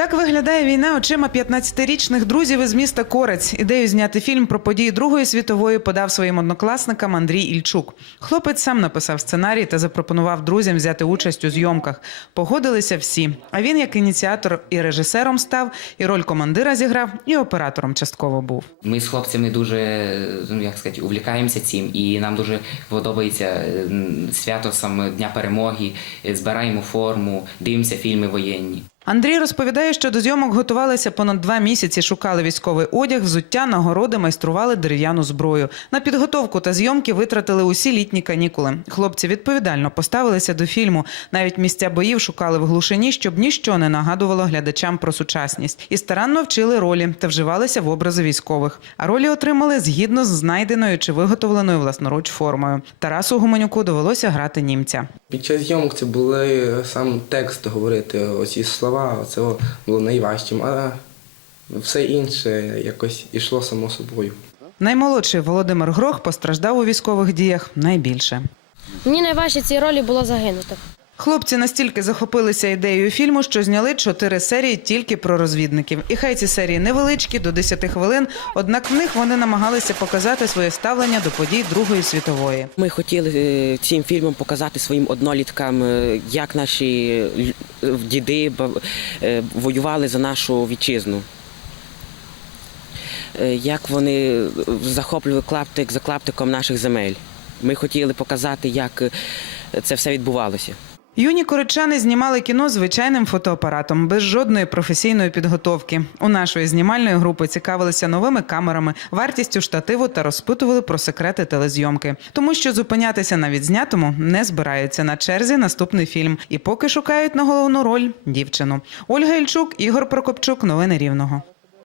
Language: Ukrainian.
Так виглядає війна очима 15-річних друзів із міста Корець. Ідею зняти фільм про події Другої світової подав своїм однокласникам Андрій Ільчук. Хлопець сам написав сценарій та запропонував друзям взяти участь у зйомках. Погодилися всі. А він, як ініціатор і режисером став, і роль командира зіграв, і оператором частково був. Ми з хлопцями дуже ну як сказати, увлікаємося цим, і нам дуже подобається е, свято саме Дня перемоги. Збираємо форму, дивимося фільми воєнні. Андрій розповідає, що до зйомок готувалися понад два місяці, шукали військовий одяг, взуття, нагороди, майстрували дерев'яну зброю. На підготовку та зйомки витратили усі літні канікули. Хлопці відповідально поставилися до фільму. Навіть місця боїв шукали в глушині, щоб ніщо не нагадувало глядачам про сучасність. І старанно вчили ролі та вживалися в образи військових. А ролі отримали згідно з знайденою чи виготовленою власноруч формою. Тарасу Гуменюку довелося грати німця. Під час зйомок це були сам текст говорити, оці слова, це було найважчим, а все інше якось ішло само собою. Наймолодший Володимир Грох постраждав у військових діях найбільше. Мені найважче цій ролі було загинути. Хлопці настільки захопилися ідеєю фільму, що зняли чотири серії тільки про розвідників. І хай ці серії невеличкі, до 10 хвилин. Однак в них вони намагалися показати своє ставлення до подій Другої світової. Ми хотіли е, цим фільмом показати своїм одноліткам, е, як наші діди е, воювали за нашу вітчизну. Як вони захоплювали клаптик за клаптиком наших земель. Ми хотіли показати, як це все відбувалося. Юні коричани знімали кіно звичайним фотоапаратом, без жодної професійної підготовки. У нашої знімальної групи цікавилися новими камерами, вартістю штативу та розпитували про секрети телезйомки. Тому що зупинятися на відзнятому не збираються на черзі наступний фільм. І поки шукають на головну роль дівчину. Ольга Ільчук, Ігор Прокопчук. Новини Рівного.